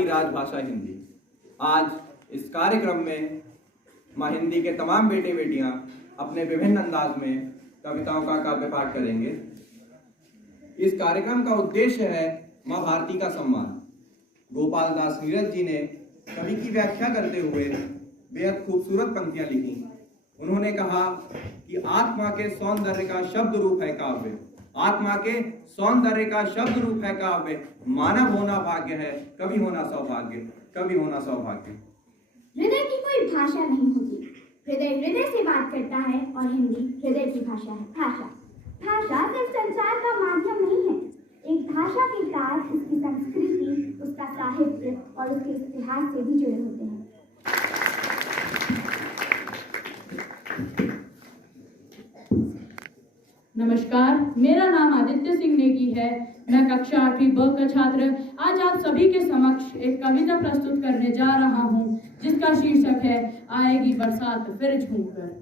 हमारी राजभाषा हिंदी। आज इस कार्यक्रम में माँ हिंदी के तमाम बेटे बेटियां अपने विभिन्न अंदाज में कविताओं का काव्य पाठ करेंगे। इस कार्यक्रम का उद्देश्य है माँ भारती का सम्मान। गोपाल दास नीरज जी ने कवि की व्याख्या करते हुए बेहद खूबसूरत पंक्तियां लिखी। उन्होंने कहा कि आत्मा के सौंदर्य का शब्द रूप है काव्य, आत्मा के सौंदर्य का शब्द रूप है काव्य। मानव होना भाग्य है, कवि होना सौभाग्य, कवि होना सौभाग्य। हृदय की कोई भाषा नहीं होती, हृदय हृदय से बात करता है और हिंदी हृदय की भाषा है। भाषा सिर्फ संचार का माध्यम नहीं है। एक भाषा के तार उसकी संस्कृति, उसका साहित्य और उसके इतिहास से भी जुड़े होते हैं। नमस्कार, मेरा नाम आदित्य सिंह नेगी है। मैं कक्षा 8वीं ब का छात्र आज आप सभी के समक्ष एक कविता प्रस्तुत करने जा रहा हूं, जिसका शीर्षक है आएगी बरसात फिर झूमकर।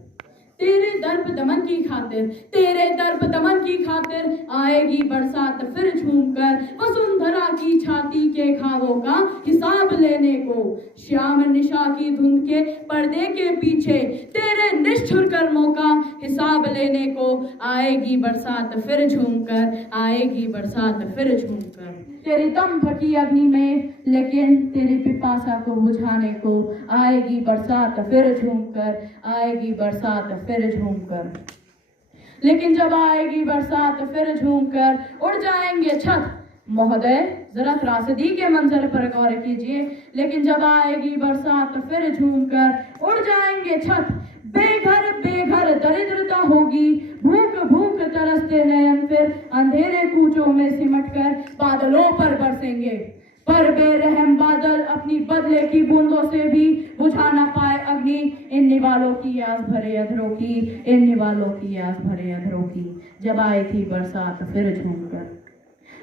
तेरे दर्प दमन की खातिर, तेरे दर्प दमन की खातिर आएगी बरसात फिर झूमकर। वसुंधरा की छाती के घावों का हिसाब लेने को, श्याम निशा की धुंध के पर्दे के पीछे तेरे निष्ठुर कर्मों का हिसाब लेने को आएगी बरसात फिर झूमकर, आएगी बरसात फिर झूमकर। तेरी दम फटी अग्नि में लेकिन तेरी पिपासा को बुझाने को आएगी बरसात फिर झूमकर, आएगी बरसात फिर झूमकर। लेकिन जब आएगी बरसात फिर झूमकर उड़ जाएंगे छत। महोदय, जरा त्रासदी के मंजर पर गौर कीजिए। लेकिन जब आएगी बरसात फिर झूमकर उड़ जाएंगे छत। बेघर बेघर दरिद्रता होगी, भूख भूख तरसते नयन फिर अंधेरे कूचों में सिमटकर बादलों पर बरसेंगे। पर बेरहम बादल अपनी बदले की बूंदों से भी बुझा ना पाए अग्नि इन निवालों की आस भरे अधरों की, इन निवालों की आस भरे अधरों की। जब आई थी बरसात फिर झूमकर।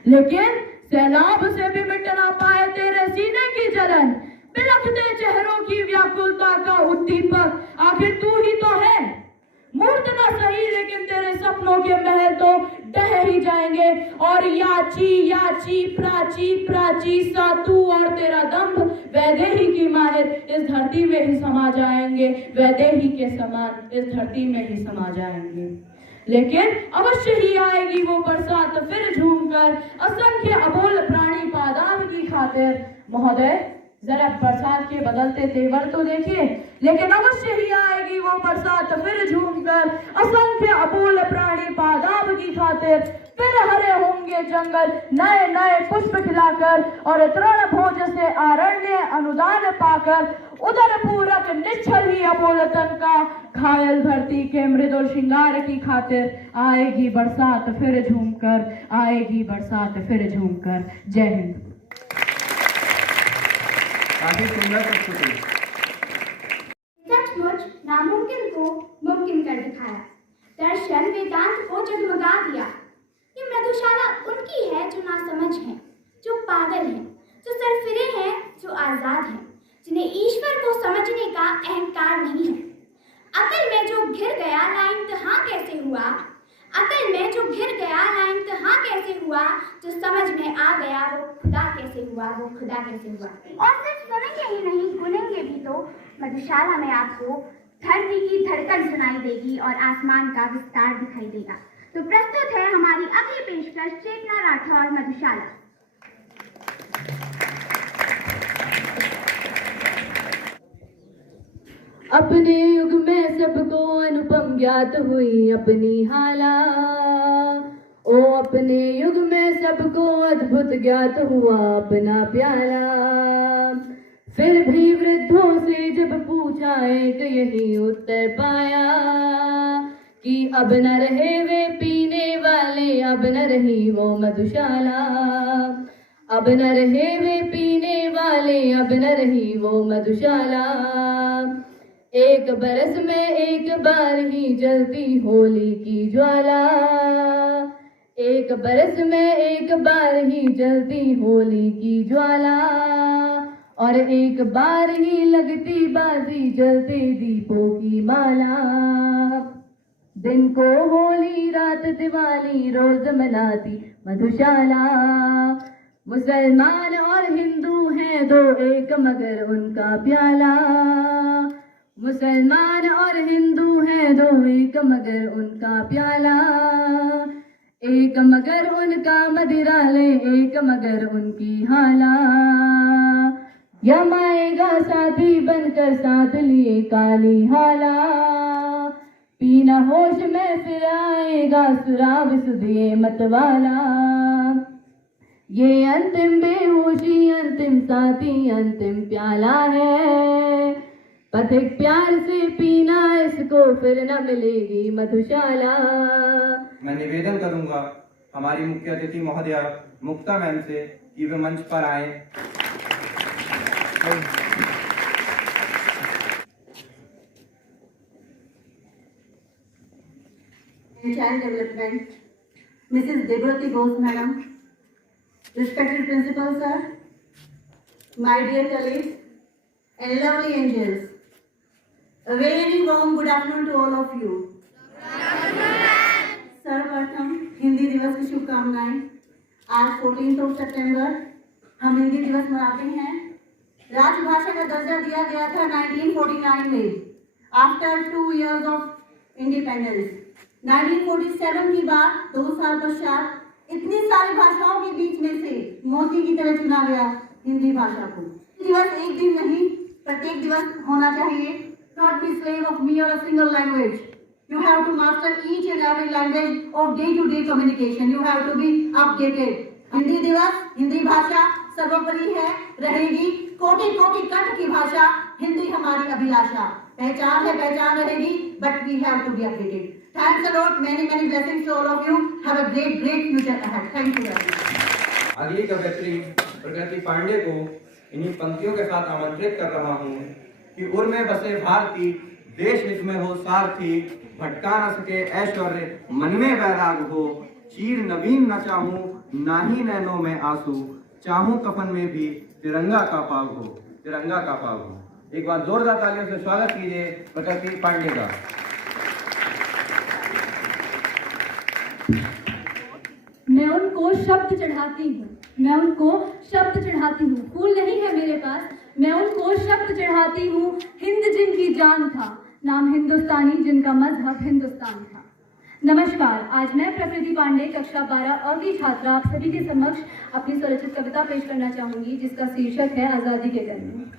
लेकिन सैलाब से भी मिट ना पाए तेरे सीने की जलन, बिलखते चेहरों की व्याकुलता का उद्दीपक आखिर तू ही तो है। मूर्त ना सही लेकिन तेरे सपनों के महल तो ढह ही जाएंगे। और याची याची प्राची प्राची सातू और तेरा दंभ वैदेही की माहिर इस धरती में ही समा जाएंगे, वैदेही के समान इस धरती में ही समा जाएंगे। लेकिन अवश्य ही आएगी वो बरसात फिर झूमकर, असंख्य अबोल प्राणी पादान की खातिर। महोदय, जरा बरसात के बदलते तेवर तो देखिए। लेकिन अवश्य ही आएगी वो बरसात फिर झूमकर, असंख्य अबोल प्राणी पादाब की खातिर। फिर हरे होंगे जंगल नए नए पुष्प खिलाकर, और तृण भोज से आरण्य अनुदान पाकर। उदर पूरक निश्चल ही अबोलतन का घायल धरती के मृदुल श्रृंगार की खातिर आएगी बरसात फिर झूमकर, आएगी बरसात फिर झूमकर। जय हिंद। काफी सुंदर प्रस्तुति। सचमुच नामुमकिन को मुमकिन कर दिखाया, दर्शन वेदांत को जगमगा दिया। ये मधुशाला उनकी है जो नासमझ हैं, जो पागल हैं, जो सरफिरे हैं, जो आजाद हैं, जिन्हें ईश्वर को समझने का अहंकार नहीं है। अकल में जो घिर गया लाइम्तिहां कैसे हुआ, अकल में जो घिर गया लाइम्तिहां कैसे हुआ, जो समझ में आ गया वो खुदा कैसे हुआ, वो खुदा कैसे हुआ। और सिर्फ सुनेंगे ही नहीं, गुनेंगे भी तो। मधुशाला में आपको धरती की धड़कन सुनाई देगी और आसमान का विस्तार दिखाई देगा। तो प्रस्तुत है हमारी अगली पेशकश, चेतना राठौर, मधुशाला। अपने युग में सबको अनुपम ज्ञात हुई अपनी हाला। ओ अपने युग में सबको अद्भुत ज्ञात हुआ अपना प्याला। फिर भी वृद्धों से जब पूछा एक यही उत्तर पाया, कि अब न रहे वे पीने वाले, अब न रही वो मधुशाला। अब न रहे वे पीने वाले, अब न रही वो मधुशाला। एक बरस में एक बार ही जलती होली की ज्वाला। एक बरस में एक बार ही जलती होली की ज्वाला। और एक बार ही लगती बाजी जलते दीपों की माला। दिन को होली रात दिवाली रोज मनाती मधुशाला। मुसलमान और हिंदू हैं दो एक मगर उनका प्याला, मुसलमान और हिंदू हैं दो एक मगर उनका प्याला, एक मगर उनका मदिरा ले एक मगर उनकी हाला, यमाएगा साथी बनकर साथ लिए काली हाला, पीना होश में फिर आएगा सुराग सुदिए मतवाला, ये अंतिम बेहोशी अंतिम साथी अंतिम प्याला है, पथिक प्यार से पीना इसको फिर न मिलेगी मधुशाला। मैं निवेदन करूंगा हमारी मुख्य अतिथि महोदया मुक्ता मैम से कि वे मंच पर आए। Child Development, Mrs. Debrati Ghosh Madam, respected Principal Sir, my dear colleagues and lovely angels, a very warm good afternoon to all of you. सर्वप्रथम हिंदी दिवस की शुभकामनाएं। आज 14 सितंबर हम हिंदी दिवस मनाते हैं। राजभाषा का दर्जा दिया गया था 1949 में, आफ्टर 2 years ऑफ इंडिपेंडेंस। 1947 की बात 2 साल पश्चात इतनी सारी भाषाओं के बीच में से मोती की तरह चुना गया हिंदी भाषा को। दिवस एक दिन नहीं, प्रत्येक दिवस होना चाहिए। Not be slave of me or a single language. You have to master each and every language of day-to-day communication. You have to be updated. Hindi दिवस, हिंदी भाषा सर्वोपरि है, रहेगी। कोटि-कोटि कंठ की भाषा, हिंदी हमारी अभिलाषा। पहचान है, पहचान रहेगी, but we have to be updated. Thanks a lot. Many blessings to all of you. Have a great future ahead. Thank you very much. अगली कवयित्री प्रकृति पांडे को इन्हीं पंक्तियों के साथ आमंत्रित कर रहा हूँ कि उर में बसे भारती, देश हित में हो सारथी, भटका न सके ऐश्वर्य, मन में वैराग हो, चीर नवीन न चाहूं, ना ही नैनों में आंसू, चाहूं कफन में भी तिरंगा का पाग हो, तिरंगा का पाग हो। एक बार जोरदार तालियों से स्वागत कीजिए प्रकृति पांडे का। मैं उनको शब्द चढ़ाती हूँ, मैं उनको शब्द चढ़ाती हूँ, फूल नहीं है मेरे पास, मैं उनको शब्द चढ़ाती हूँ। हिंद जिनकी जान था, नाम हिंदुस्तानी जिनका मजहब हिंदुस्तान था। नमस्कार, आज मैं प्रकृति पांडे कक्षा 12 की छात्रा आप सभी के समक्ष अपनी स्वरचित कविता पेश करना चाहूंगी, जिसका शीर्षक है आजादी के गर्मी।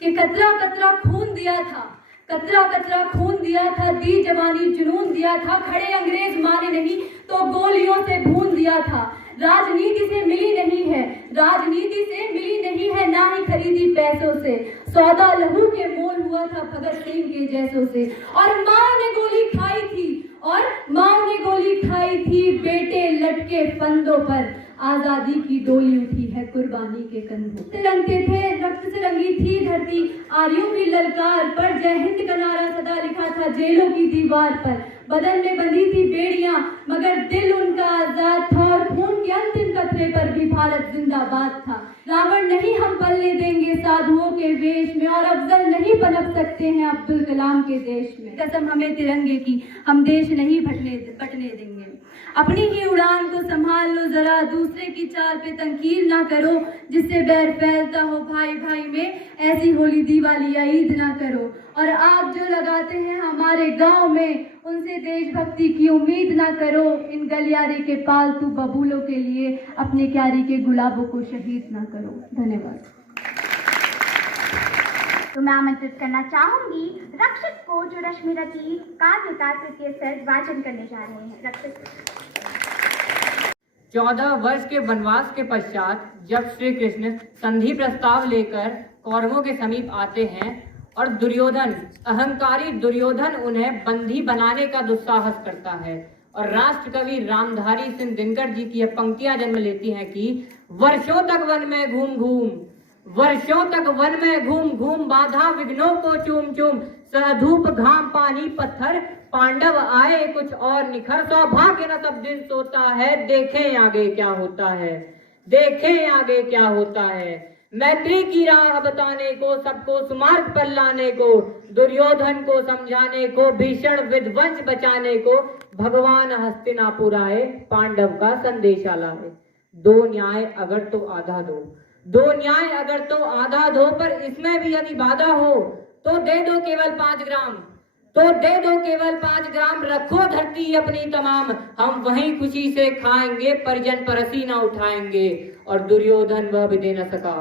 कि कतरा कतरा खून दिया था, कतरा कतरा खून दिया था, दी जवानी जुनून दिया था, खड़े अंग्रेज माने नहीं तो गोलियों से भून दिया था। राजनीति से मिली नहीं है, राजनीति से मिली नहीं है, ना ही खरीदी पैसों से, सौदा लहू के मोल हुआ था भगत सिंह के जैसों से। और माँ ने गोली खाई थी, और माँ ने गोली खाई थी, बेटे लटके फंदों पर, आजादी की डोली उठी है कुर्बानी के कंधों से। रंगते थे रक्त से रंगी थी धरती, आर्यों की ललकार पर जय हिंद का नारा सदा लिखा था जेलों की दीवार पर। बदन में बंधी थी बेड़ियां मगर दिल उनका आजाद था, और खून के अंतिम कतरे पर भी भारत जिंदाबाद था। रावण नहीं हम पलने देंगे साधुओं के वेश में, और अफजल नहीं पनप सकते हैं अब्दुल कलाम के देश में। कसम हमें तिरंगे की, हम देश नहीं बटने देंगे। अपनी ही उड़ान को संभाल लो जरा, दूसरे की चाल पे तंकीर ना करो, जिससे बैर फैलता हो भाई भाई में, ऐसी होली दिवाली या ईद ना करो। और आप जो लगाते हैं हमारे गांव में, उनसे देशभक्ति की उम्मीद ना करो। इन गलियारे के पालतू बबूलों के लिए अपने क्यारी के गुलाबों को शहीद ना करो। धन्यवाद। तो मैं आमंत्रित करना चाहूंगी रक्षित को, जो रश्मि रची काव्य का तृतीय सर्ग वाचन करने जा रहे हैं। रक्षित। 14 वर्ष के वनवास के पश्चात जब श्री कृष्ण संधि प्रस्ताव लेकर कौरवों के समीप आते हैं और दुर्योधन, अहंकारी दुर्योधन उन्हें बंदी बनाने का दुस्साहस करता है, और राष्ट्र कवि रामधारी सिंह दिनकर जी की यह पंक्तियां जन्म लेती हैं कि वर्षों तक वन में घूम घूम, वर्षों तक वन में घूम घूम, बाधा विघ्नों को चूम चूम, सहधूप घाम पानी पत्थर, पांडव आए कुछ और निखर, सौभाग्य न सब दिन सोता है, देखें आगे क्या होता है, देखें आगे क्या होता है। मैत्री की राह बताने को, सबको सुमार्ग पर लाने को, दुर्योधन को समझाने को, भीषण विध्वंस बचाने को, भगवान हस्तिनापुर आए, पांडव का संदेशा लाए। दो न्याय अगर तो आधा दो, दो न्याय अगर तो आधा दो, पर इसमें भी यदि बाधा हो तो दे दो केवल 5 ग्राम, तो दे दो केवल 5 ग्राम, रखो धरती अपनी तमाम, हम वहीं खुशी से खाएंगे, परिजन परसी ना उठाएंगे। और दुर्योधन वह भी दे न सका,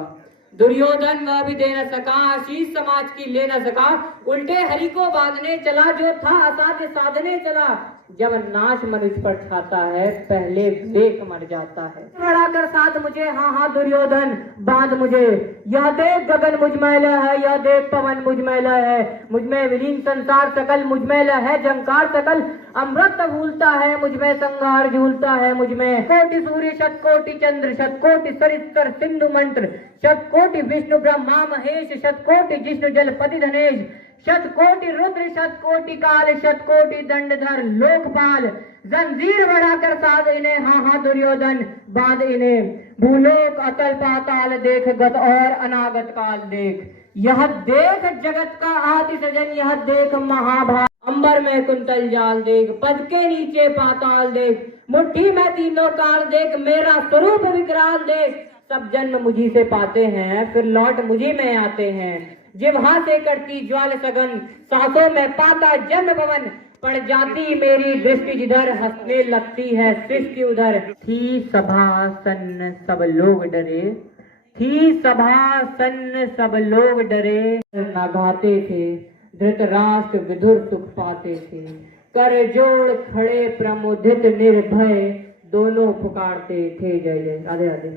दुर्योधन वह भी दे न सका, आशीष समाज की ले न सका, उल्टे हरि को बांधने चला, जो था असाध्य साधने चला। जब नाश मनुष्य पर छाता है, पहले वेक मर जाता है। बढ़ाकर साथ मुझे, हाँ हाँ दुर्योधन बांध मुझे, यह देख गगन मुझ में लय है, यह देख पवन मुझ में लय है, मुझ में विलीन संसार सकल, मुझ में लय है झंकार सकल, अमृत भूलता है मुझ में, संहार झूलता है मुझ में। कोटि सूर्य शतकोटि चंद्र, शतकोटि सरिस्तर सिंधु मंत्र, शतकोटि विष्णु ब्रह्मा महेश, शतकोटि जिष्णु जलपति धनेश, शतकोटि रुद्र शतकोटि काल, शतकोटि दंडधर लोकपाल, जंजीर बढ़ाकर साध इन्हें, हाँ हाँ दुर्योधन बांध इन्हें, भूलोक अतल पाताल देख, गत और अनागत काल देख, यह देख जगत का आदि सजन, यह देख महाभारत, अंबर में कुंतल जाल देख, पद के नीचे पाताल देख, मुट्ठी में तीनों काल देख, मेरा स्वरूप विकराल देख। सब जन्म मुझी से पाते हैं, फिर लौट मुझी में आते हैं, जिह्वा से करती ज्वाल सघन, सांसों में पाता जन्म पवन, पड़ जाती मेरी दृष्टि जिधर, हंसने लगती है सृष्टि उधर। थी सभा सन्न सब लोग डरे, थी सभा सन्न सब लोग डरे, न गाते थे धृतराष्ट्र विधुर सुख पाते थे, कर जोड़ खड़े प्रमुदित निर्भय, दोनों पुकारते थे जय जय। राधे राधे।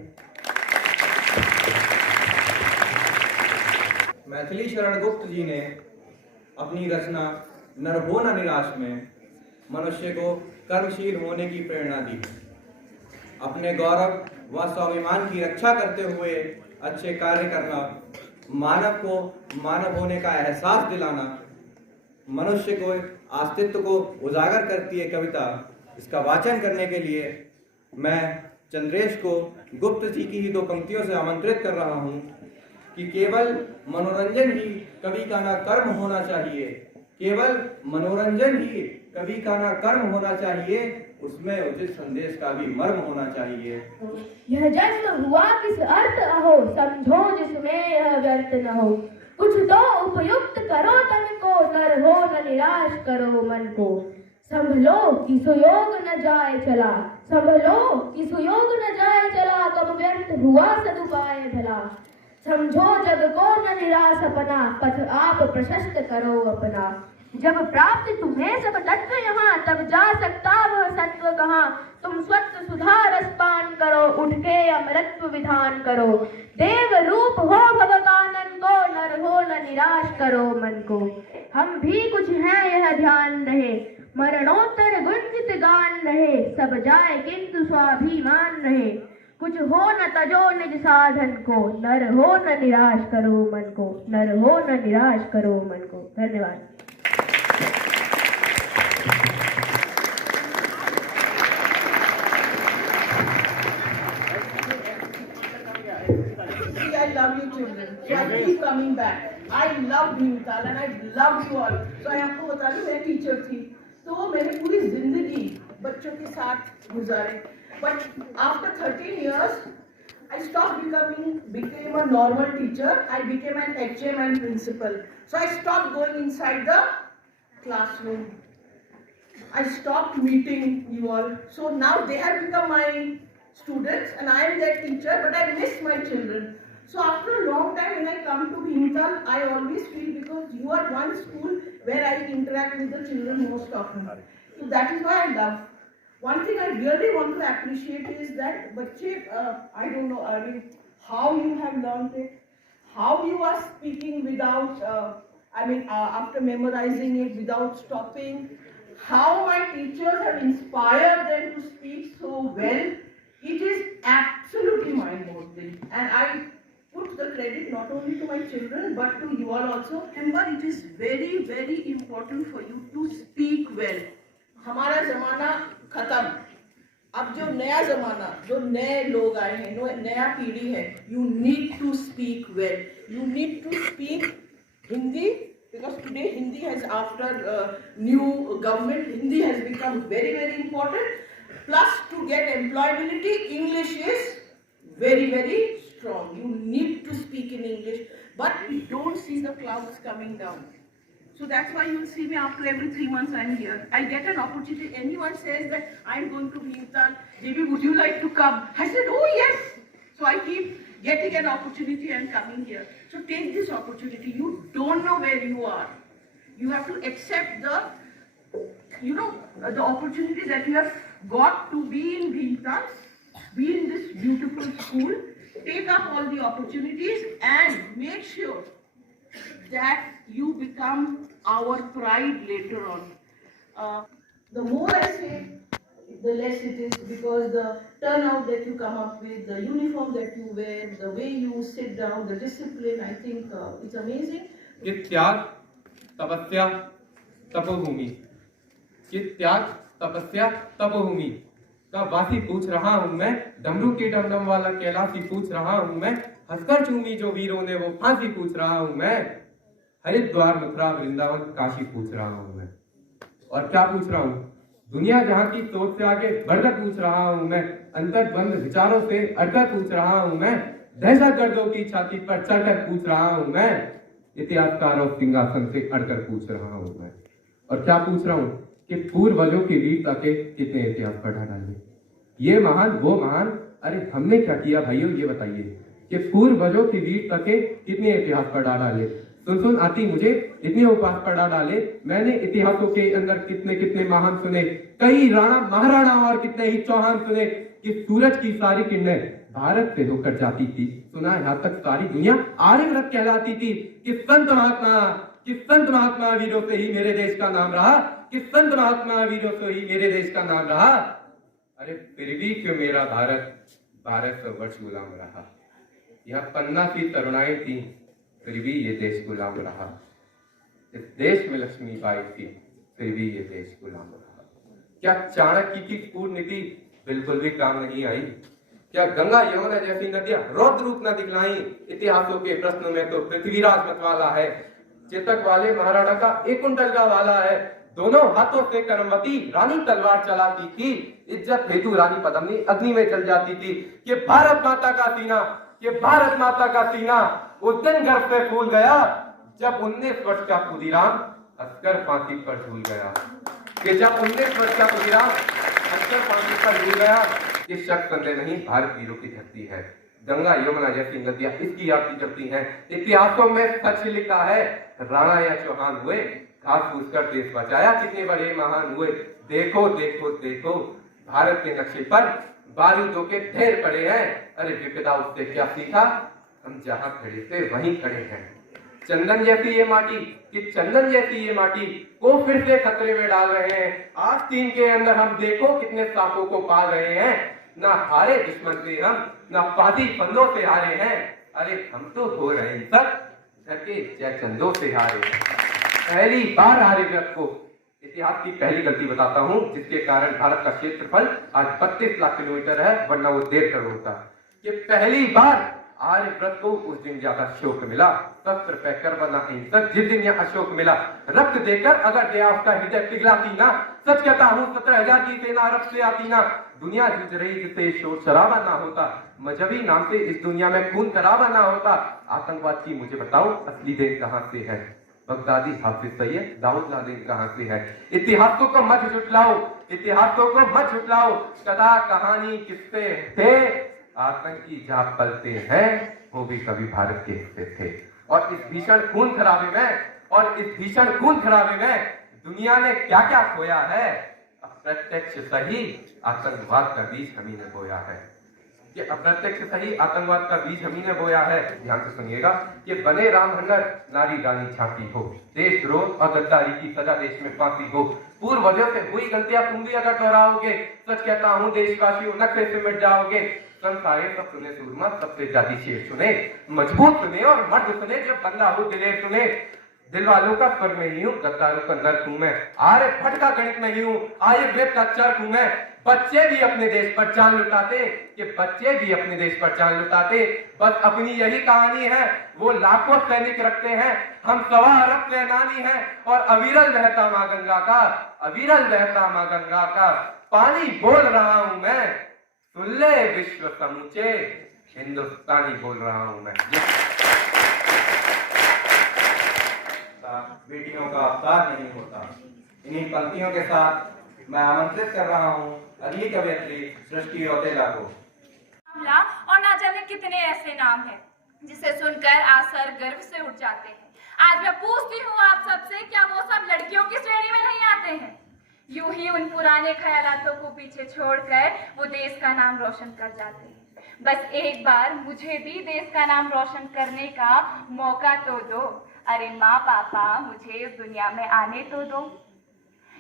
मैथिली शरण गुप्त जी ने अपनी रचना नर हो न निराश में मनुष्य को कर्मशील होने की प्रेरणा दी। अपने गौरव व स्वाभिमान की रक्षा करते हुए अच्छे कार्य करना, मानव को मानव होने का एहसास दिलाना, मनुष्य को अस्तित्व को उजागर करती है कविता। इसका वाचन करने के लिए मैं चंद्रेश को गुप्त जी की ही 2 पंक्तियों से आमंत्रित कर रहा हूँ कि केवल मनोरंजन ही कवि का ना कर्म होना चाहिए, केवल मनोरंजन ही कवि का ना कर्म होना चाहिए, उसमें उचित संदेश का भी मर्म होना चाहिए। यह जन्म हुआ किस अर्थ अहो, समझो जिसमें यह व्यर्थ न हो, कुछ तो उपयुक्त करो तन को, नर हो न निराश करो मन को, संभलो कि सुयोग न जाए चला, संभलो कि सुयोग न जाए चला, कब व्यर्थ हुआ सदुपाय भला, समझो जग को न निराश अपना, पथ आप प्रशस्त करो अपना, जब प्राप्त तुम्हें सब तत्व यहाँ, तब जा सकता वह सत्व कहाँ, तुम स्वत्व सुधा रस पान करो, उठ के अमृतत्व विधान करो, देव रूप हो भव कानन को, नर हो न निराश करो मन को, हम भी कुछ हैं यह ध्यान रहे, मरणोत्तर गुंजित गान रहे, सब जाए किंतु स्वाभिमान रहे, कुछ हो न तजो निज साधन को, नर हो न निराश करो मन को, नर हो न निराश करो मन को। धन्यवाद। I love you children. So I keep coming back. I love Bhimtal and I love you all. So I आपको बता दूं मैं टीचर थी, तो मैंने पूरी जिंदगी बच्चों के साथ गुजारे. But after 13 years, I stopped became a normal teacher. I became an HM and principal. So I stopped going inside the classroom. I stopped meeting you all. So now they have become my students and I am their teacher, but I miss my children. So after a long time when I come to Bhimtal, I always feel because you are one school where I interact with the children most often. So that is why I love. One thing I really want to appreciate is that बच्चे, I don't know, I mean, how you have learned it, how you are speaking without, after memorizing it, without stopping, how my teachers have inspired them to speak so well. It is absolutely mind-boggling, and I put the credit not only to my children but to you all also. Remember, it is very, very important for you to speak well. हमारा जमाना खत्म, अब जो नया जमाना, जो नए लोग आए हैं, नया पीढ़ी है, you need to speak well. You need to speak Hindi because today Hindi has, after new government, Hindi has become very, very important. Plus, to get employability, English is very, very strong. You need to speak in English, but we don't see the clouds coming down. So that's why you'll see me after every 3 months I'm here. I get an opportunity. Anyone says that I'm going to Bhimtal, JB, would you like to come? I said, oh yes. So I keep getting an opportunity and coming here. So take this opportunity. You don't know where you are. You have to accept the opportunity that you have got to be in Bhimtal, be in this beautiful school, take up all the opportunities and make sure that you become our pride later on. The more I say, the less it is, because the turnout that you come up with, the uniform that you wear, the way you sit down, the discipline, I think it's amazing. ये त्याग तपस्या तपोभूमि, ये त्याग तपस्या तपोभूमि का वासी पूछ रहा हूँ मैं, डमरू के डमडम वाला कैलाशी पूछ रहा हूँ मैं, हंसकर चूमी जो वीरों ने वो फांसी पूछ रहा हूँ मैं, हरिद्वार मथुरा वृंदावन काशी पूछ रहा हूँ मैं। और क्या पूछ रहा हूँ? दुनिया जहाँ की सोच से आगे बढ़कर पूछ रहा हूँ मैं, अंतर्बंध विचारों से अड़कर पूछ रहा हूँ मैं, दहशतगर्दों की छाती पर चढ़कर पूछ रहा हूँ मैं, इतिहासकारों सिंहासन से अड़कर पूछ रहा हूँ मैं। और क्या पूछ रहा हूँ कि पूर्वजों की वीरता के कितने इतिहास पढ़ा डाले, ये महान वो महान, अरे हमने क्या किया भाइयों ये बताइए, कि पूर्वजों की वीरता के कितने इतिहास पढ़ा डाले। सुन सुन आती मुझे इतने उपवास पढ़ा डाले, मैंने इतिहासों के अंदर कितने कितने महान सुने, कई राणा महाराणा और कितने ही चौहान सुने, कि सूरज की सारी किरणें भारत से होकर जाती थी। सुना यहाँ तक सारी दुनिया आर्यव्रत कहलाती थी, कि संत महात्मा वीरों से ही मेरे देश का नाम रहा, कि संत महात्मा वीरों से ही मेरे देश का नाम रहा। अरे फिर भी क्यों मेरा भारत 1200 वर्ष गुलाम रहा। यह पन्ना की तरुणाई थी, फिर भी ये देश गुलाम रहा। इस देश में लक्ष्मीबाई थी, फिर भी ये देश गुलाम रहा। क्या चाणक्य की कूटनीति बिल्कुल भी काम नहीं आई? क्या गंगा यमुना जैसी नदियां रौद्र रूप न दिखलाई? इतिहासों के प्रश्नों में तो पृथ्वीराज मतवाला है, चेतक वाले महाराणा का 1 कुंटल का वाला है, दोनों हाथों से करमवती रानी तलवार चलाती थी, इज्जत हेतु रानी पद्मिनी अग्नि में जल जाती थी। ये भारत माता का सीना, ये भारत माता का सीना उस दिन गर्व से फूल गया जब 19 वर्ष का खुदीराम हंसकर फांसी पर झूल गया। कि जब 19 वर्ष का खुदीराम हंसकर फांसी पर झूल गया। ये शक संदेह नहीं, भारत वीरों की धरती है। गंगा यमुना जैसी नदियां इसकी आरती करती हैं। इतिहासों में सच लिखा है, राणा या चौहान हुए, घास फूस कर देश बचाया, कितने बड़े महान हुए। देखो देखो देखो, भारत के नक्शे पर बारूदों के ढेर पड़े हैं। अरे विपदा उससे क्या सीखा, हम जहां खड़े थे वहीं खड़े हैं। चंदन जैसी ये माटी, कि चंदन जैसी ये माटी को फिर से खतरे में डाल रहे हैं। आस्तीन के अंदर हम देखो कितने सांपों को पाल रहे हैं। ना हारे दुश्मन से हम, ना फांसी फंदों से हारे हैं। अरे हम तो हो रहे हैं सब घर के जय चंदों से हारे हैं। पहली बार आर्यव्रत को इतिहास की पहली गलती बताता हूं, जिसके कारण भारत का क्षेत्रफल आज 32 लाख किलोमीटर है, वरना वो 1.5 करोड़ था। ये पहली बार आर्यव्रत को उस दिन ज्यादा शोक मिला, शस्त्र पैकर बना हिंसक जिस दिन यहाँ अशोक मिला। रक्त देकर अगर दया उसका हृदय पिघलाती ना, सच कहता हूँ 17,000 की सेना अरब से आती ना। दुनिया जूझ रही जिससे शोर शराबा ना होता, मजहबी नाम से इस दुनिया में खून खराबा ना होता। आतंकवाद की मुझे बताओ असली देश कहाँ से है? बगदादी हाफिज सैयद दाऊद लादेन कहाँ से है? इतिहासों को मत झुटलाओ, इतिहासों को मत झुटलाओ। कथा कहानी किससे थे, आतंकी जहाँ पलते हैं वो भी कभी भारत के हिस्से थे। और इस भीषण खून खराबे में दुनिया ने क्या क्या खोया है। अप्रत्यक्ष सही आतंकवाद का बीज हम ही ने बोया है। ये अप्रत्यक्ष सही आतंकवाद का बीज हम ही ने बोया है। ध्यान से सुनिएगा, कि बने राम हन्नर नारी रानी झांकी हो, देशद्रोह और गद्दारी की सजा देश में फांसी हो। पूर्वजों से हुई गलतियां तुम भी अगर दोहराओगे, सच कहता हूँ देशवासियों नक्शे से मिट जाओगे। संसारे सब सुने सूरमा, सबसे ज्यादा शेर सुने, मजबूत सुने और मर्द सुने, जो बंदा हो दिलेर सुने। दिल वालों का स्वर्ग नहीं हूँ, गद्दारों का नर्क हूँ मैं। आर्यभट्ट का गणित नहीं हूँ, आयुर्वेद का चर्क हूँ मैं। बच्चे भी अपने देश पर जान लुटाते, कि बच्चे भी अपने देश पर जान लुटाते। बस अपनी यही कहानी है, वो लाखों सैनिक रखते हैं, हम 1.25 अरब सेनानी हैं। और अविरल बहता माँ गंगा का, अविरल बहता माँ गंगा का पानी बोल रहा हूँ मैं। सुन ले विश्व समूचे, हिंदुस्तानी बोल रहा हूँ मैं। बेटियों का अवतार नहीं होता। इन्हीं पंक्तियों के साथ मैं आमंत्रित कर रहा हूँ अगली कवयित्री सृष्टि रौतेला को। मामला और ना जाने कितने ऐसे नाम हैं जिसे सुनकर आप सर गर्व से उठ जाते हैं। आज मैं पूछती हूँ आप सबसे, क्या वो सब लड़कियों की श्रेणी में नहीं आते हैं? यूं ही उन पुराने ख्यालातों को पीछे छोड़कर वो देश का नाम रोशन कर जाते हैं। बस एक बार मुझे भी देश का नाम रोशन करने का मौका तो दो। अरे माँ पापा, मुझे इस दुनिया में आने तो दो।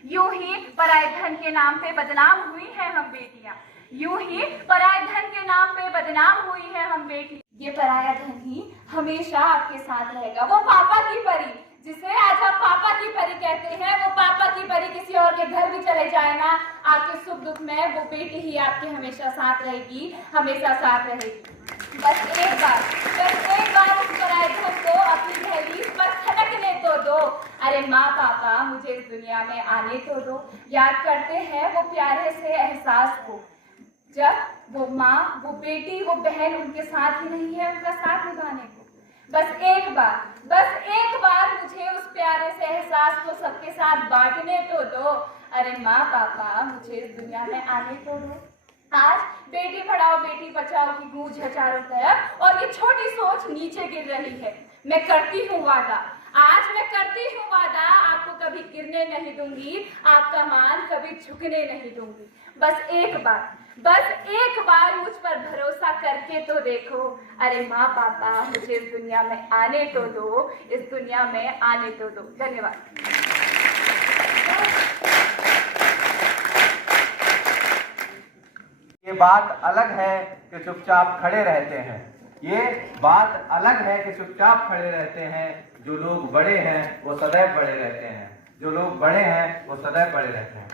यूं ही पराये धन के नाम पे बदनाम हुई हैं हम बेटियां, यूं ही पराये धन के नाम पे बदनाम हुई है हम बेटी। ये पराया धन ही हमेशा आपके साथ रहेगा। वो पापा की परी जिसे आज आप पापा की परी कहते हैं, वो पापा की परी किसी और के घर भी चले जाए ना, आपके सुख दुख में वो बेटी ही आपके हमेशा साथ रहेगी, हमेशा साथ रहेगी। बस एक बार उस पराये धन को अपनी दहलीज पर खटकने तो दो। अरे माँ पापा, मुझे इस दुनिया में आने तो दो। याद करते हैं वो प्यारे से एहसास को, जब वो माँ, वो बेटी, वो बहन उनके साथ ही नहीं है उनका साथ निभाने को। बस एक बार मुझे उस प्यारे से एहसास को सबके साथ बांटने तो दो। अरे माँ पापा, मुझे इस दुनिया में आने तो दो। आज बेटी पढ़ाओ बेटी बचाओ की गूंज है चारों तरफ और ये छोटी सोच नीचे गिर रही है। मैं करती हूँ वादा, आज मैं करती हूँ वादा, आपको कभी गिरने नहीं दूंगी, आपका मान कभी झुकने नहीं दूंगी। बस एक बार मुझ पर भरोसा करके तो देखो। अरे माँ पापा, मुझे इस दुनिया में आने तो दो, इस दुनिया में आने तो दो। धन्यवाद। ये बात अलग है कि चुपचाप खड़े रहते हैं, ये बात अलग है कि चुपचाप खड़े रहते हैं। जो लोग बड़े हैं वो सदैव बड़े रहते हैं, जो लोग बड़े हैं वो सदैव बड़े रहते हैं।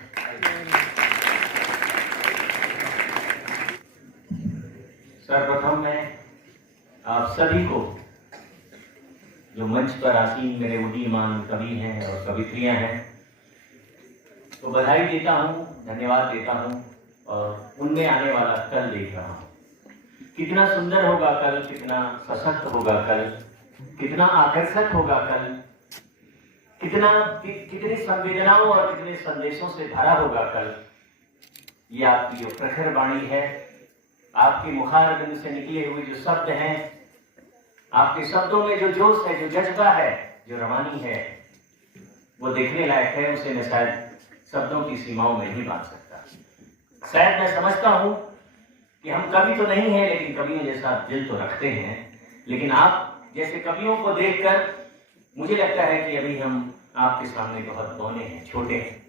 सर्वप्रथम मैं आप सभी को, जो मंच पर आसीन मेरे उदीयमान कवि हैं और कवित्रियां हैं, तो बधाई देता हूं, धन्यवाद देता हूं और उनमें आने वाला कल देख रहा हूं। कितना सुंदर होगा कल, कितना सशक्त होगा कल, कितना आकर्षक होगा कल, कितनी संवेदनाओं और कितने संदेशों से भरा होगा कल। ये आपकी जो प्रखर वाणी है, आपके मुखारबिंद से निकले हुए जो शब्द हैं, आपके शब्दों में जो जोश है, जो जज्बा है, जो रवानी है, वो देखने लायक है। उसे मैं शायद शब्दों की सीमाओं में नहीं बांध सकता। शायद मैं समझता हूं कि हम कवि तो नहीं हैं, लेकिन कवियों जैसा दिल तो रखते हैं। लेकिन आप जैसे कवियों को देखकर मुझे लगता है कि अभी हम आपके सामने बहुत बौने हैं, छोटे हैं।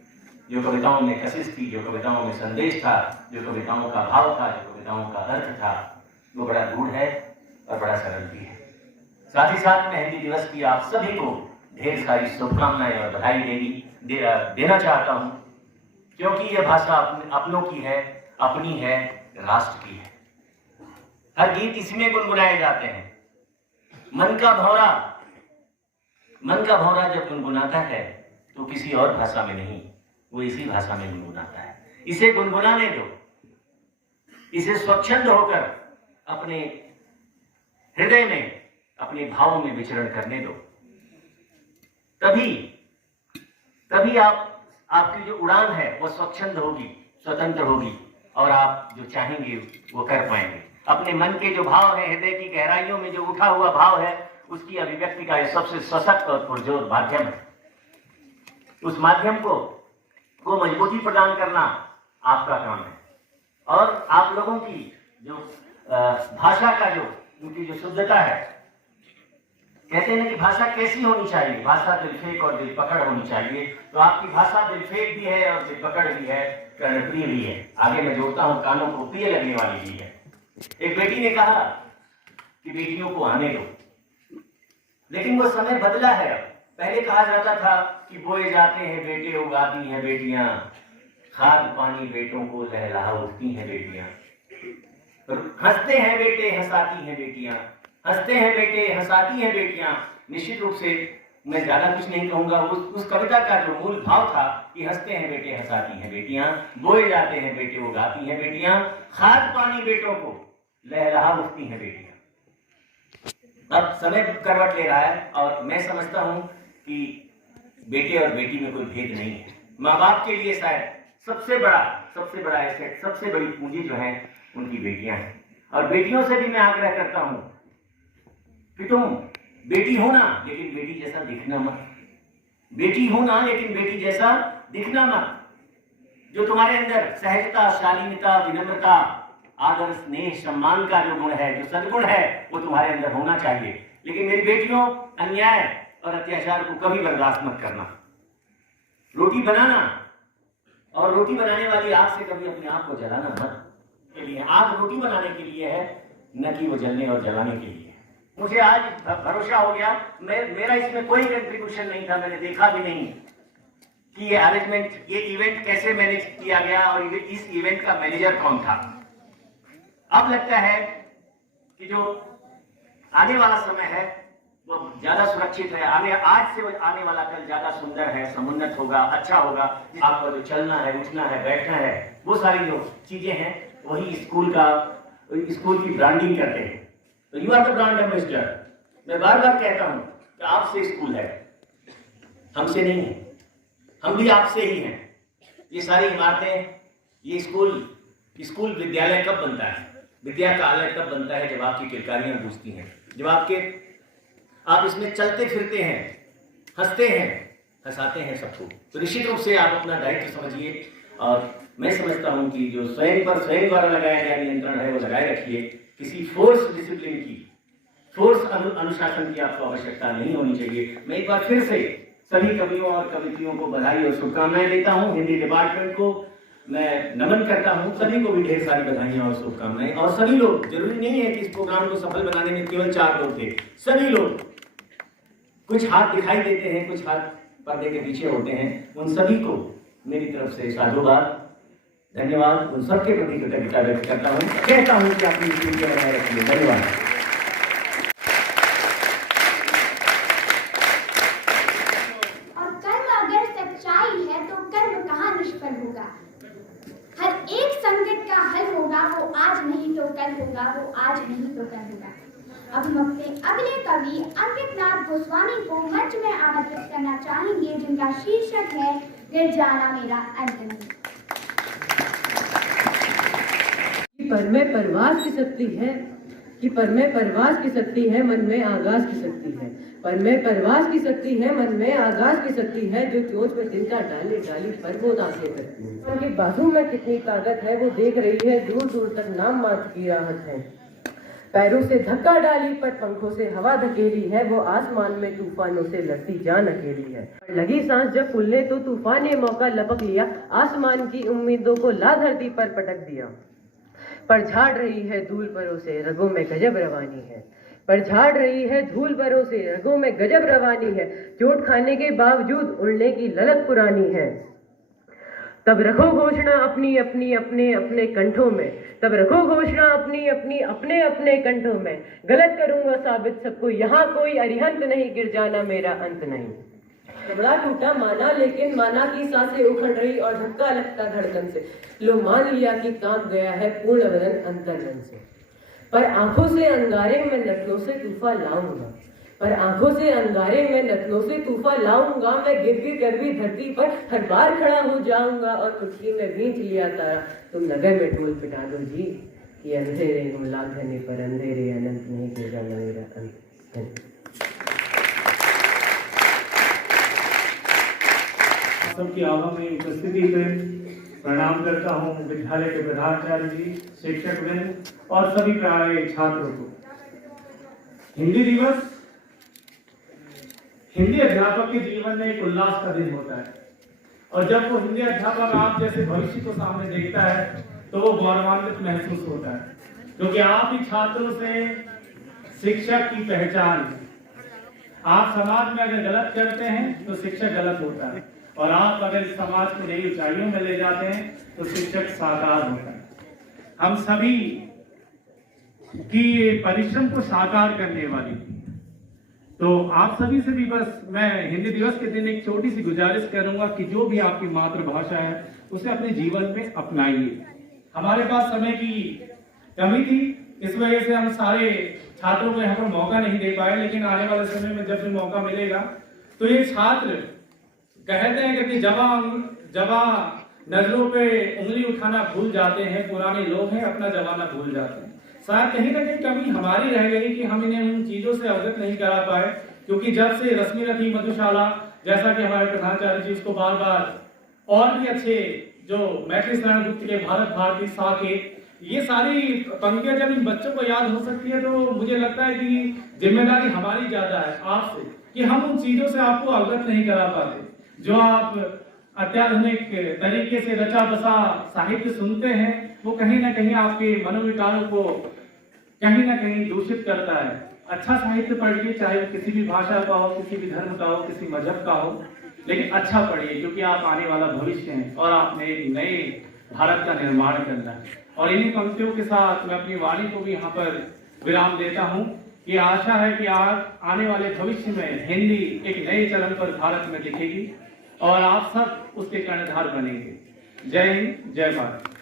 जो कविताओं में कशिश थी, जो कविताओं में संदेश था, जो कविताओं का भाव था, जो कविताओं का अर्थ था, वो बड़ा गूढ़ है और बड़ा सरल भी है। साथ ही साथ मैं हिंदी दिवस की आप सभी को ढेर सारी शुभकामनाएं और बधाई देना चाहता हूं, क्योंकि यह भाषा अपनों की है, अपनी है, राष्ट्र की है। हर गीत इसमें गुनगुनाए जाते हैं। मन का भौरा जब गुनगुनाता है तो किसी और भाषा में नहीं, वो इसी भाषा में गुनगुनाता है। इसे गुनगुनाने दो, इसे स्वच्छंद होकर अपने हृदय में, अपने भावों में विचरण करने दो। तभी आपकी जो उड़ान है वो स्वच्छंद होगी, स्वतंत्र होगी और आप जो चाहेंगे वो कर पाएंगे। अपने मन के जो भाव है, हृदय की गहराइयों में जो उठा हुआ भाव है, उसकी अभिव्यक्ति का यह सबसे सशक्त और पुरजोर माध्यम है। उस माध्यम को मजबूती प्रदान करना आपका काम है। और आप लोगों की जो भाषा का जो उनकी जो शुद्धता है, कहते हैं कि भाषा कैसी होनी चाहिए, भाषा दिलफेक और दिलपकड़ होनी चाहिए। तो आपकी भाषा दिलफेक भी है और दिलपकड़ भी है, कर्णप्रिय भी है। आगे मैं जोड़ता हूँ, कानों को प्रिय लगने वाली भी है। एक बेटी ने कहा कि बेटियों को आने दो, लेकिन वो समय बदला है। पहले कहा जाता था कि बोए जाते हैं बेटे उगाती हैं बेटियां, खाद पानी बेटों को लहला उठती हैं बेटियां। हंसते हैं बेटे हंसाती हैं बेटियां, हंसते हैं बेटे हंसाती हैं बेटियां। निश्चित रूप से मैं ज्यादा कुछ नहीं कहूंगा। उस कविता का जो मूल भाव था कि हंसते हैं बेटे हंसाती हैं बेटियां, बोए जाते हैं बेटे उगाती हैं बेटियां, खाद पानी बेटों को लहला उठती हैं बेटियां। अब समय करवट ले रहा है और मैं समझता हूं कि बेटे और बेटी में कोई भेद नहीं है। माँ बाप के लिए शायद सबसे बड़ा एसेट, सबसे बड़ी पूंजी जो है उनकी बेटियां हैं। और बेटियों से भी मैं आग्रह करता हूं कि तुम बेटी हो ना, लेकिन बेटी जैसा दिखना मत। बेटी हो ना, लेकिन बेटी जैसा दिखना मत। जो तुम्हारे अंदर सहजता, शालीनता, विनम्रता, आदर, स्नेह, सम्मान का जो गुण है, जो सद्गुण है, वो तुम्हारे अंदर होना चाहिए। लेकिन मेरी बेटियों, अन्याय और अत्याचार को कभी बर्दाश्त मत करना। रोटी बनाना और रोटी बनाने वाली आग से कभी अपने आप को जलाना मत। के लिए आग रोटी बनाने के लिए है, न कि वो जलने और जलाने के लिए। मुझे आज भरोसा हो गया, मेरा इसमें कोई कंट्रीब्यूशन नहीं था, मैंने देखा भी नहीं कि ये अरेंजमेंट, ये इवेंट कैसे मैनेज किया गया और इस इवेंट का मैनेजर कौन था। अब लगता है कि जो आने वाला समय है वो ज्यादा सुरक्षित है। आज से वो आने वाला कल ज्यादा सुंदर है, समुन्नत होगा, अच्छा होगा। आपको जो चलना है, उठना है, बैठना है, वो सारी जो चीजें हैं वही स्कूल की ब्रांडिंग करते हैं। तो you are the brand ambassador. मैं बार बार कहता हूं कि आपसे स्कूल है, हमसे नहीं है। हम भी आपसे ही हैं। ये सारी इमारतें, ये स्कूल विद्यालय कब बनता है, विद्या का आलय कब बनता है? जब आपकी किलकारियां गूंजती हैं, जब आप इसमें चलते फिरते हैं, हंसते हैं, हंसाते हैं सबको। तो निश्चित रूप से आप अपना दायित्व समझिए। और मैं समझता हूं कि जो स्वयं द्वारा लगाया गया नियंत्रण है वो लगाए रखिए। किसी फोर्स डिसिप्लिन की, फोर्स अनुशासन की आपको आवश्यकता नहीं होनी चाहिए। मैं एक बार फिर से सभी कवियों और कवित्रियों को बधाई और शुभकामनाएं देता हूं। हिंदी डिपार्टमेंट को मैं नमन करता हूं, सभी को भी ढेर सारी बधाइयां और शुभकामनाएं। और सभी लोग, जरूरी नहीं है कि इस प्रोग्राम को सफल बनाने में केवल 4 लोग थे, सभी लोग, कुछ हाथ दिखाई देते हैं, कुछ हाथ पर्दे के पीछे होते हैं, उन सभी को मेरी तरफ से साधुवाद, धन्यवाद। उन सबके प्रति कृतज्ञता व्यक्त करता हूँ, कहता हूँ कि अपनी स्थिति बनाए रखिए। धन्यवाद। और कर्म अगर सच्चाई है तो कर्म कहाँ निष्फल होगा। हर एक संकट का हल होगा, वो आज नहीं तो कल होगा, वो आज नहीं तो कल होगा। अब हम अपने अगले कवि अंकित नाथ गोस्वामी को मंच में आमंत्रित करना चाहेंगे, जिनका शीर्षक है गिर जाना मेरा अंत नहीं। पर में परवास की शक्ति है, कि पर में परवास की शक्ति है, मन में आगाज की शक्ति है। पर में परवास की शक्ति है, मन में आगाज की शक्ति है, जो चोंच में तिनका डाली डाली पर वो दासे करती है। उनकी बाजू में कितनी ताकत है, वो देख रही है, दूर दूर तक नाम मात्र की राहत है। पैरों से धक्का डाली पर पंखों से हवा धकेली है, वो आसमान में तूफानों से लड़ती जान अकेली है। लगी सांस जब फूलने तो तूफान ने मौका लपक लिया, आसमान की उम्मीदों को ला धरती पर पटक दिया। पर झाड़ रही है धूल परों से, रगों में गजब रवानी है। पर झाड़ रही है धूल परों से, रगों में गजब रवानी है। चोट खाने के बावजूद उड़ने की ललक पुरानी है। तब रखो घोषणा अपनी अपनी अपने अपने कंठों में, तब रखो घोषणा अपनी अपनी अपने अपने कंठों में। गलत करूंगा साबित सबको, यहाँ कोई अरिहंत नहीं, गिर जाना मेरा अंत नहीं। बड़ा टूटा माना, लेकिन माना की सांसें उखड़ रही और धक्का लगता धड़कन से। लो मान लिया कि कांप गया है पूर्ण बदन अंतर्मन से। पर आंखों से अंगारे में नथनों से तूफा लाऊंगा, पर आंखों से अंगारे में नथनों से तूफा लाऊंगा। मैं गिर गिर कर भी धरती पर हर बार खड़ा हो जाऊंगा, और कुर्सी में बींच लिया तारा तुम नगर में ढोल पिटा दो जी, कि अंधेरे लाख घने पर अंधेरे अनंत नहीं, गिर जाना मेरा अंत। सबकी आभा में उपस्थिति पे प्रणाम करता हूँ विद्यालय के प्रधानाचार्य जी, शिक्षक वृंद और सभी प्यारे छात्रों को। हिंदी दिवस हिंदी अध्यापक के जीवन में एक उल्लास का दिन होता है, और जब वो हिंदी अध्यापक आप जैसे भविष्य को सामने देखता है तो वो गौरवान्वित महसूस होता है, क्योंकि आप ही छात्रों से शिक्षक की पहचान, आप समाज में अगर गलत करते हैं तो शिक्षक गलत होता है, और आप अगर इस समाज को नई ऊंचाइयों में ले जाते हैं तो शिक्षक साकार होता है। हम सभी की ये परिश्रम को साकार करने वाली थी। तो आप सभी से भी बस मैं हिंदी दिवस के दिन एक छोटी सी गुजारिश करूंगा कि जो भी आपकी मातृभाषा है उसे अपने जीवन में अपनाइए। हमारे पास समय की कमी थी, इस वजह से हम सारे छात्रों को यहाँ पर मौका नहीं दे पाए, लेकिन आने वाले समय में जब भी मौका मिलेगा तो ये छात्र कहते हैं कि जवा नजरों पे उंगली उठाना भूल जाते हैं, पुराने लोग हैं अपना जमाना भूल जाते हैं। शायद कहीं ना कहीं कमी हमारी रह गई कि हम इन्हें उन चीजों से अवगत नहीं करा पाए, क्योंकि जब से रश्मि रथी मधुशाला, जैसा कि हमारे प्रधानाचार्य जी उसको बार बार और भी अच्छे जो मैथिली शरण गुप्त के भारत भारती साकेत, ये सारी पंक्तियां जब इन बच्चों को याद हो सकती है तो मुझे लगता है कि जिम्मेदारी हमारी ज्यादा है आपसे कि हम उन चीजों से आपको अवगत नहीं करा पाते जो आप अत्याधुनिक तरीके से रचा बसा साहित्य सुनते हैं। वो कहीं ना कहीं आपके मनोविकारों को कहीं ना कहीं दूषित करता है। अच्छा साहित्य पढ़िए, चाहे वो किसी भी भाषा का हो, किसी भी धर्म का हो, किसी मजहब का हो, लेकिन अच्छा पढ़िए, क्योंकि आप आने वाला भविष्य हैं और आपने एक नए भारत का निर्माण करना है। और इन्हीं पंक्तियों के साथ मैं अपनी वाणी को भी यहाँ पर विराम देता हूँ। ये आशा है कि आज आने वाले भविष्य में हिंदी एक नए चरण पर भारत में दिखेगी और आप सब उसके कर्णधार बनेंगे। जय हिंद, जय भारत।